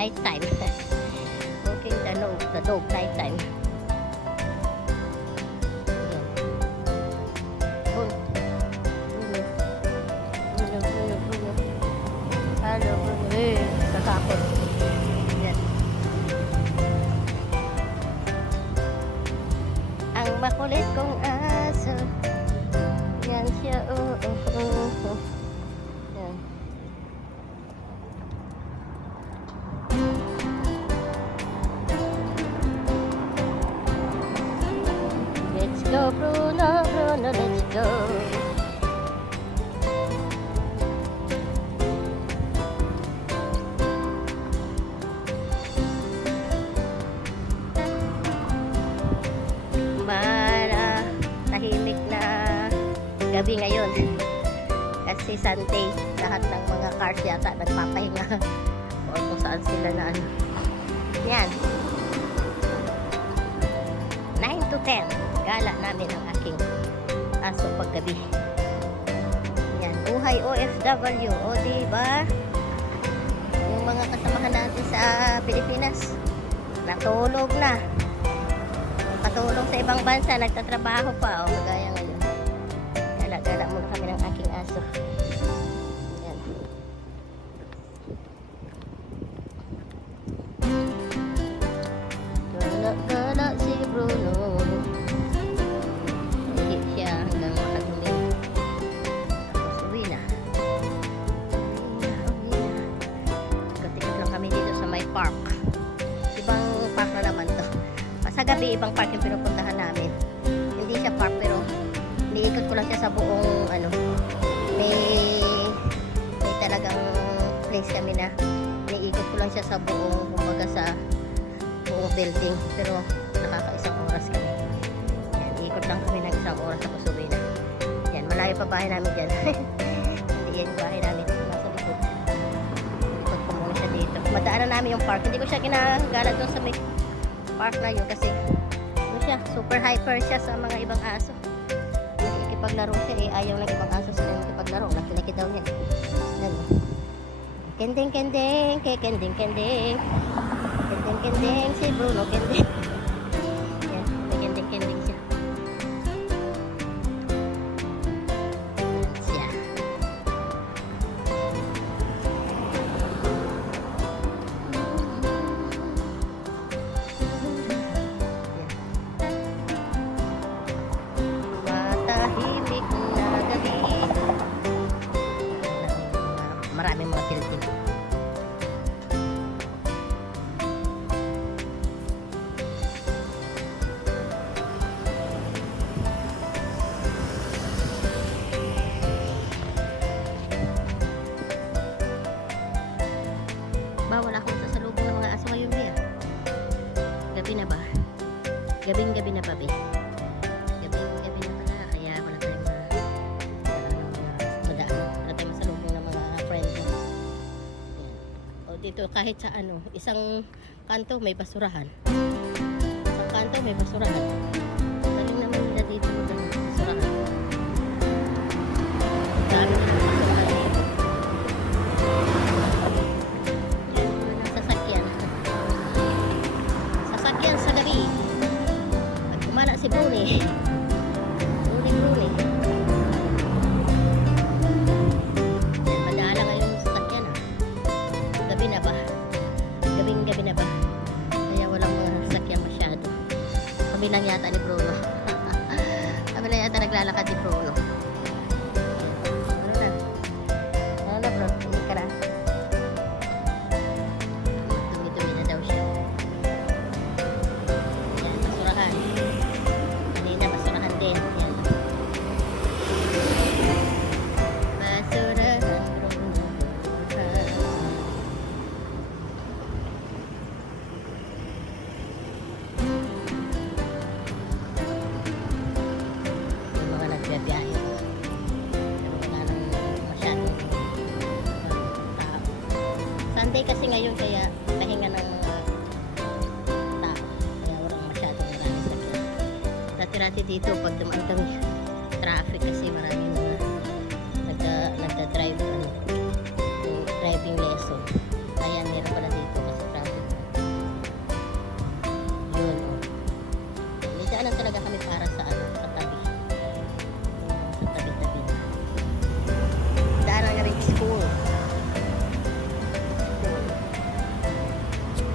night time. Walking the dog night time. Hello, katakot. Yan. Ang makulit kong aso. Yan siya, Yan. Let's go, Bruno, let's go. Tahimik na gabi ngayon kasi Sunday, lahat ng mga cars yata nagpapahinga o kung saan sila na ano. Yan, 9 to 10 gala namin ang aking aso paggabi. Yan, buhay OFW, o diba yung mga kasamahan natin sa Pilipinas natulog na, patulong sa ibang bansa, nagtatrabaho pa, o kagaya ngayon. Gala-gala muna kami ng aking aso. Yan. Gala-gala si Bruno. Hindi siya hanggang makaduling. Tapos uwi na. Ikot-ikot lang kami dito sa may park. Ibang park na naman to. Sa gabi, ibang park yung pinupuntahan namin. Hindi siya park, pero iniikot ko lang siya sa buong ano, may talagang place kami na iniikot ko lang siya sa buong, kumbaga sa buong building, pero nakaka-isang oras kami. Yan, iikot lang kami ng isang oras, tapos uwi na. Yan, malayo pa bahay namin dyan. Hindi yan bahay namin, nasa likod. Ikot ko muna siya dito. Madaanan namin yung park. Hindi ko siya ginagala doon sa may park na yun kasi ano siya, super hyper siya sa mga ibang aso. Nakikipaglaro siya, ayaw ng ibang aso sa nakikipaglaro. Nakinaki daw niya. Yan. Kending, kending, kending, kending. Kending, kending, si Bruno, kending. Yan, may kending, kending siya. Siya. Matahimik na gabi. Maraming mga building. Bawal akong sasalubong ng mga aso ngayon, Bea. Gabi na ba? Gabing-gabi na pa, Bea. Gabing-gabi na pala, kaya wala tayong madaan. Wala tayong masalubong ng mga friends. Yan. O dito, kahit sa ano, isang kanto may basurahan. Isang kanto may basurahan. Galing naman nila dito ng basurahan. Dami na basurahan dito. Sasakyan sa gabi. Pag kumala si Bruni. Bruni. Yan, madala ngayon yung sasakyan. Gabi na ba? Gabing-gabi na ba? Kaya walang mga sasakyan masyado. Kami lang yata ni Bruno. Kami lang yata naglalakad ni Bruno. Ano na? Ano na, bro? Hindi ka na. Dumi-dumi na daw siya. Yan, basurahan. Kanina, basurahan din. Yan. Basurahan. Yung mga nagbiyabiyahe. Wala nang masyadong tao. Sunday kasi ngayon, kaya pahinga ng mga tao. Kaya walang masyadong maraming sakyan. Dati-rati dito, pag dumaan kami, traffic kasi maraming mga nagda-drive, yung driving lesson. Kaya meron pala dito kasi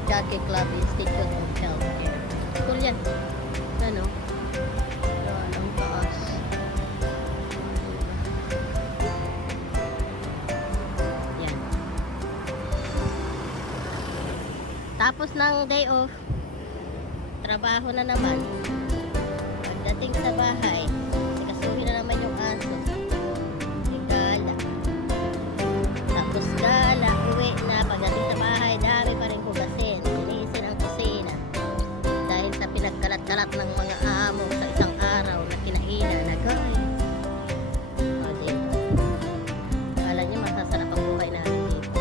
Jockey Club Institute of Healthcare. School yan. Ano? Ang taas. Yan. Tapos ng day off, trabaho na naman. Pagdating sa bahay, sikasuhin na naman yung aso. Gala. Tapos gala, uwi na. Pagdating sa bahay, dami pa rin hugasin. Linisin ang kusina. Dahil sa pinagkalat-kalat ng mga amo sa isang araw na kinainan na gay. O, dito. Kala nyo masasarap ang buhay namin dito.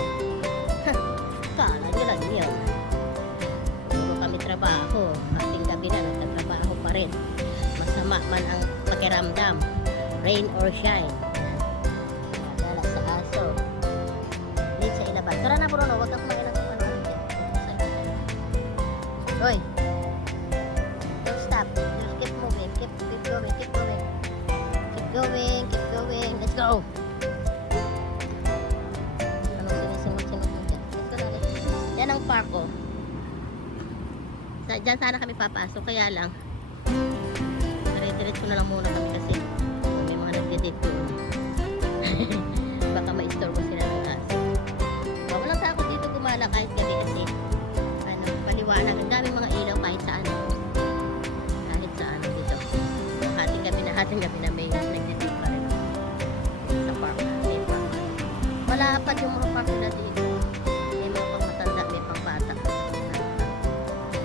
Kala nyo lang yun. Puro kami trabaho. Ating gabi na, nagtatrabaho pa rin. Masama man ang pakiramdam. Rain or shine. Dala sa aso. Dito sa ilabas. Tara na, Bruno. Huwag kang kumain ng ano. Hoy. Don't stop. Just keep moving. Keep going. Keep going. Keep going. Keep going. Let's go. Anong sinisunod-sunod mo dyan? Let's go na. Yan ang park ko. Diyan sana kami papasok. Kaya lang. Diretso na lang muna kami kasi may mga nagdedate doon. Baka ma-istorbo sila ng aso. Walang takot dito gumala kahit gabi kasi ano, paliwanag. Ang daming mga ilaw kahit saan. Kahit saan dito. Hating gabi na may nagdedate pa rin sa park. May park. Malapad yung mga park nila dito. May mga pang matanda, may pang bata.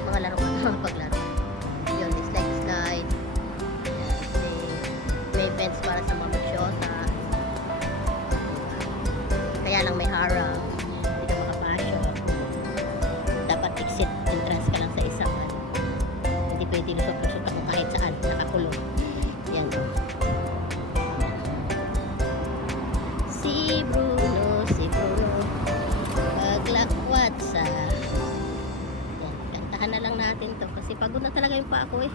Mga laro ka na paglaro. Yun, slide. May events para sa mga masyota. Kaya lang may harang. Hindi ka makapasyo. Dapat exit entrance ka lang sa isang ano. Hindi pwede lusot-lusot ako kahit saan. Nakakulong. Yan o. Si Bruno. Paglakwat sa... Yan. Kantahan na lang natin to. Kasi pagod na talaga yung pa ako eh.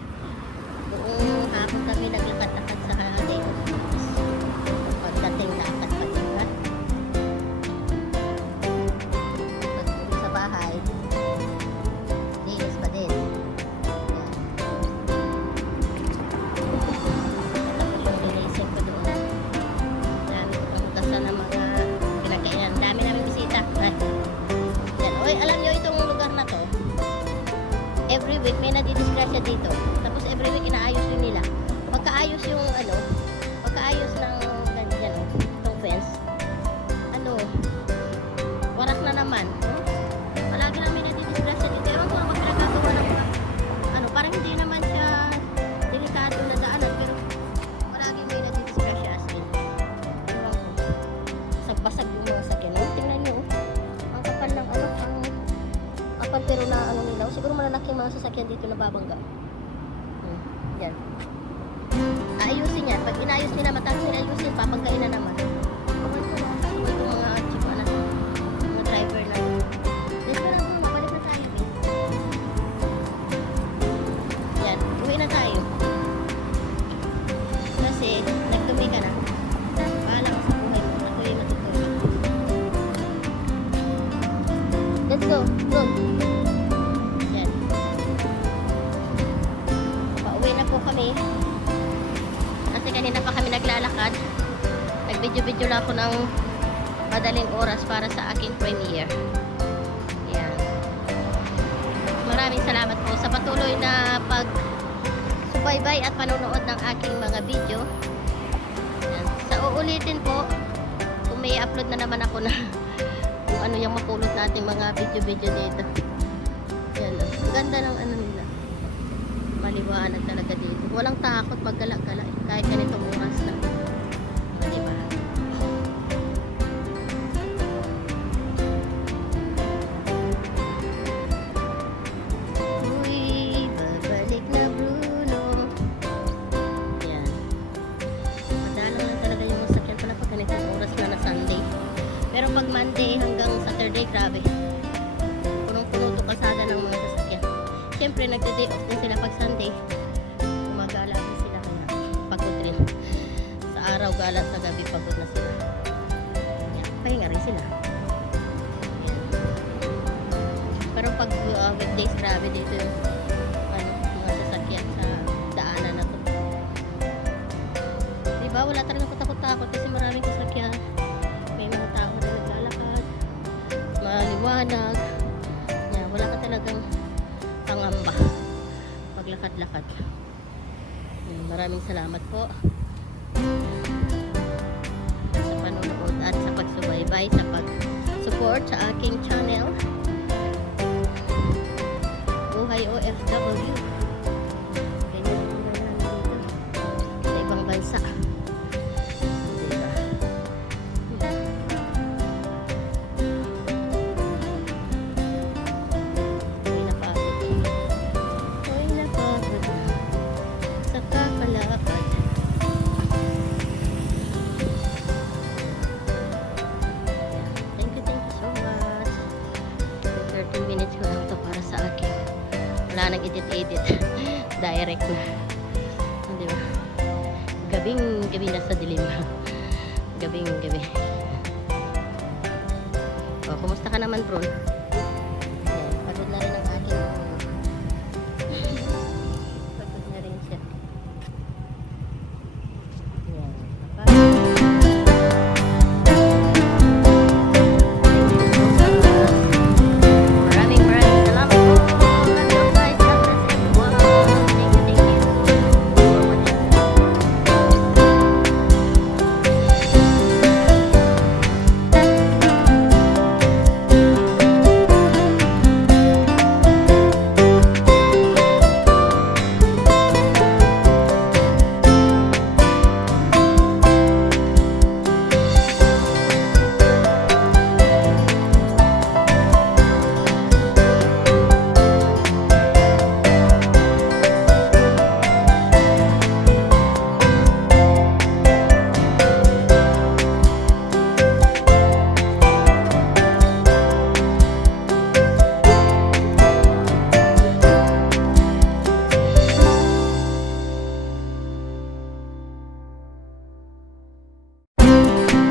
Buong hapon kami naglakad-lakad sa day off. Pagdating lakad pa din ba? Pag sa bahay, linis pa din. Tapos yung linisin ko doon. Dami ko ang hugasan ng mga kinakainan. Dami namin bisita. Yan. Oy, alam nyo itong lugar na to? Every week may nadidisgrasya dito. Tapos every week inaayos yun nila. Pagkaayos yung ano, pagkaayos ng ganyan, itong fence, ano, warak na naman. Palagi namin nadidisgrasya dito. Ewan ko naman pinagagawa ng mga, ano, parang hindi naman siya delikado na daanan, pero palagi may nadidisgrasya as in. Ewan ko. Basag yung mga sakyan. Tingnan nyo, ang kapal ng ano, ang kapal pero na ano nila. Siguro malalaking mga sasakyan dito na babangga. Yan. Ayusin yan. Pag inayos nila, matapos nila ayusin, papagkain na naman. Kawal ko lang. Kawal ko mga jeep na mga driver na. Let's go na po. Mabalik na tayo. Yan. Uwi na tayo. Kasi, nagtumi ka na. Bahala ka sa buhay mo. Ako yung matutulog. Let's go. Go. Yan. Pauwi na po kami. Kasi kanina pa kami naglalakad. Nag-video-video lang ako ng madaling oras para sa aking premiere. Yan. Maraming salamat po sa patuloy na pag-subaybay at panonood ng aking mga video. Yan. Sa uulitin po, kung may upload na naman ako na kung ano yung mapulot nating mga video-video dito. Yan. Ang ganda ng ano nila. Maliwanag talaga dito. Walang takot maggala-gala kahit ganitong oras na. Diba? Uy, babalik na Bruno. Yan. Madalang lang talaga yung masakyan pala pag ganitong oras na Sunday. Pero pag Monday hanggang Saturday, grabe. Punong-puno to kalsada ng mga sasakyan. Siyempre, nagde-day off din sila pag Sunday. Gumagala din sila kaya pagod rin. Sa araw gala, sa gabi pagod na sila. Yan, pahinga rin sila. Yan. Pero pag weekdays, grabe dito yung mga sasakyan sa daanan na to. Diba? Wala talagang katakot-takot kasi maraming sasakyan. May mga tao na naglalakad. Maliwanag. Yan, wala ka talagang pangamba paglakad-lakad. Maraming salamat po sa panonood at sa pagsubaybay, sa pag-support sa aking channel Buhay OFW. Ganyan ang buhay namin dito sa ibang bansa, diba? Ay napagod sa kakalakad. Thank you so much. 13 minutes ko lang ito para sa akin. Wala nang edit-edit. Direct na. Di ba? Gabing-gabi na sa dilim. Gabing-gabi. O, kumusta ka naman, bro?